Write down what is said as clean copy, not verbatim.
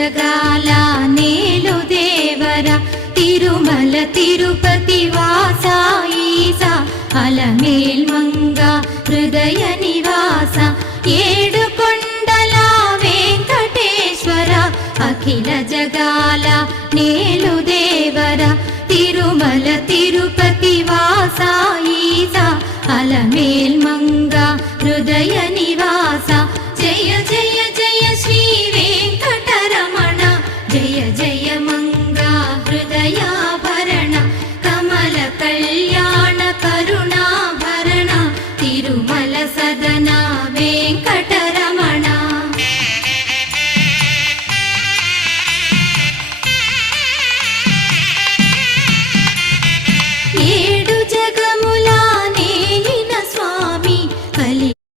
జగాల నేలు దేవర తిరుమల తిరుపతి వాస ఈసా అలమేల్ మంగ హృదయ నివాస ఏడు కొండల వెంకటేశ్వర అఖిల జగాల నేలు దేవర తిరుమల తిరుపతి వాస ఈసా అలమేల్ మంగ హృదయ నివాస